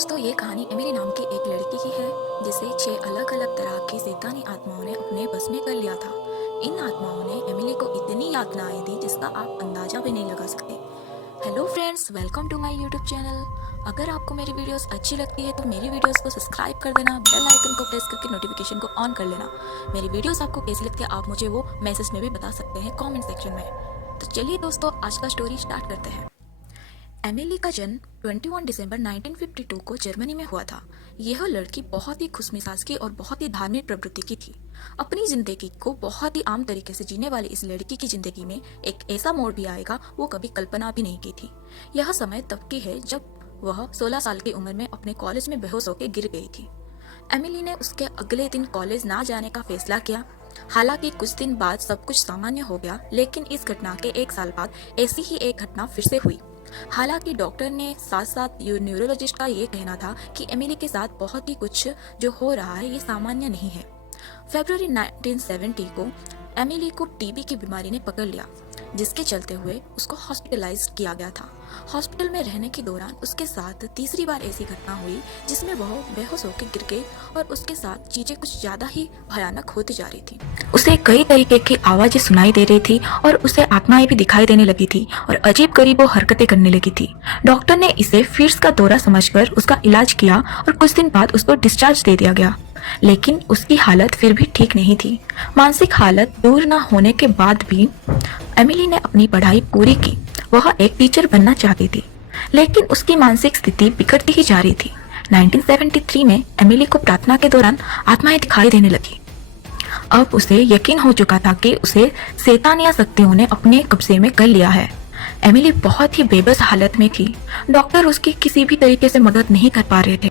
दोस्तों, ये कहानी एमिली नाम की एक लड़की की है जिसे 6 अलग अलग तरह की शैतानी आत्माओं ने अपने बस में कर लिया था। इन आत्माओं ने एमिली को इतनी यातनाएं दी जिसका आप अंदाजा भी नहीं लगा सकते। Hello friends, welcome to my YouTube channel. अगर आपको मेरी वीडियोस अच्छी लगती है तो मेरी वीडियोस को सब्सक्राइब कर देना, बेल आइकन को प्रेस करके नोटिफिकेशन को ऑन कर लेना। मेरी वीडियोस आपको कैसी लगती है आप मुझे वो मैसेज में भी बता सकते हैं कमेंट सेक्शन में। तो चलिए दोस्तों, आज का स्टोरी स्टार्ट करते हैं। एमिली का जन्म 21 दिसंबर 1952 को जर्मनी में हुआ था। यह लड़की बहुत ही खुशमिजाज की और बहुत ही धार्मिक प्रवृत्ति की थी। अपनी जिंदगी को बहुत ही आम तरीके से जीने वाली इस लड़की की जिंदगी में एक ऐसा मोड़ भी आएगा वो कभी कल्पना भी नहीं की थी। यह समय तब की है जब वह 16 साल की उम्र में अपने कॉलेज में बेहोश होकर गिर गई थी। एमिली ने उसके अगले दिन कॉलेज ना जाने का फैसला किया। हालांकि कुछ दिन बाद सब कुछ सामान्य हो गया, लेकिन इस घटना के 1 साल बाद ऐसी ही एक घटना फिर से हुई। हालांकि डॉक्टर ने साथ साथ न्यूरोलॉजिस्ट का ये कहना था कि एमिली के साथ बहुत ही कुछ जो हो रहा है ये सामान्य नहीं है। फरवरी 1970 को एमिली को टीबी की बीमारी ने पकड़ लिया, जिसके चलते हुए उसको हॉस्पिटलाइज किया गया था। हॉस्पिटल में रहने के दौरान उसके साथ तीसरी बार ऐसी घटना हुई जिसमें वह बेहोश होकर गिर गई और उसके साथ चीजें कुछ ज्यादा ही भयानक होती जा रही थी। उसे कई तरीके की आवाजें सुनाई दे रही थी और उसे आत्माएं भी दिखाई देने लगी थी और अजीब गरीब वो हरकतें करने लगी थी। डॉक्टर ने इसे फिट्स का दौरा समझकर उसका इलाज किया और कुछ दिन बाद उसको डिस्चार्ज दे दिया गया, लेकिन उसकी हालत फिर भी ठीक नहीं थी। मानसिक हालत दूर न होने के बाद भी एमिली ने अपनी पढ़ाई पूरी की। वह एक टीचर बनना चाहती थी, लेकिन उसकी मानसिक स्थिति बिगड़ती ही जा रही थी। 1973 में एमिली को प्रार्थना के दौरान आत्माएं दिखाई देने लगी। अब उसे यकीन हो चुका था कि उसे शैतानिया शक्तियों ने अपने कब्जे में कर लिया है। एमिली बहुत ही बेबस हालत में थी। डॉक्टर उसकी किसी भी तरीके से मदद नहीं कर पा रहे थे।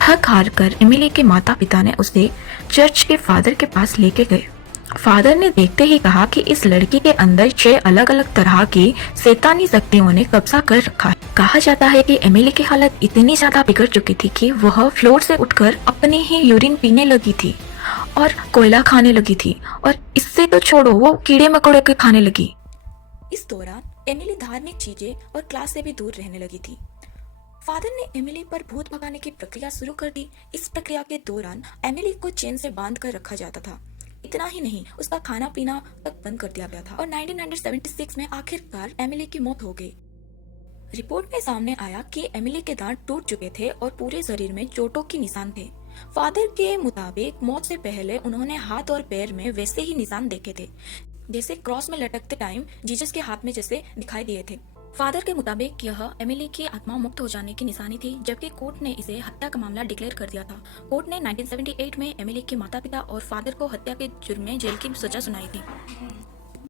थक हार कर एमिली के माता पिता ने उसे चर्च के फादर के पास लेके गए। फादर ने देखते ही कहा कि इस लड़की के अंदर 6 अलग अलग तरह की शैतानी शक्तियों ने कब्जा कर रखा है। कहा जाता है कि एमिली की हालत इतनी ज्यादा बिगड़ चुकी थी कि वह फ्लोर से उठकर अपनी ही यूरिन पीने लगी थी और कोयला खाने लगी थी, और इससे तो छोड़ो वो कीड़े मकोड़े के खाने लगी। इस दौरान एमिली धार्मिक चीजें और क्लास से भी दूर रहने लगी थी। फादर ने एमिली पर भूत भगाने की प्रक्रिया शुरू कर दी। इस प्रक्रिया के दौरान एमिली को चेन से बांध कर रखा जाता था। इतना ही नहीं, उसका खाना पीना तक बंद कर दिया गया था और 1976 में आखिरकार एमिली की मौत हो गई। रिपोर्ट में सामने आया कि एमिली के दांत टूट चुके थे और पूरे शरीर में चोटों के निशान थे। फादर के मुताबिक मौत से पहले उन्होंने हाथ और पैर में वैसे ही निशान देखे थे जैसे क्रॉस में लटकते टाइम जीसस के हाथ में जैसे दिखाई दिए थे। फादर के मुताबिक यह एमिली की आत्मा मुक्त हो जाने की निशानी थी, जबकि कोर्ट ने इसे हत्या का मामला डिक्लेयर कर दिया था। कोर्ट ने 1978 में एमिली के माता पिता और फादर को हत्या के जुर्म में जेल की सजा सुनाई थी।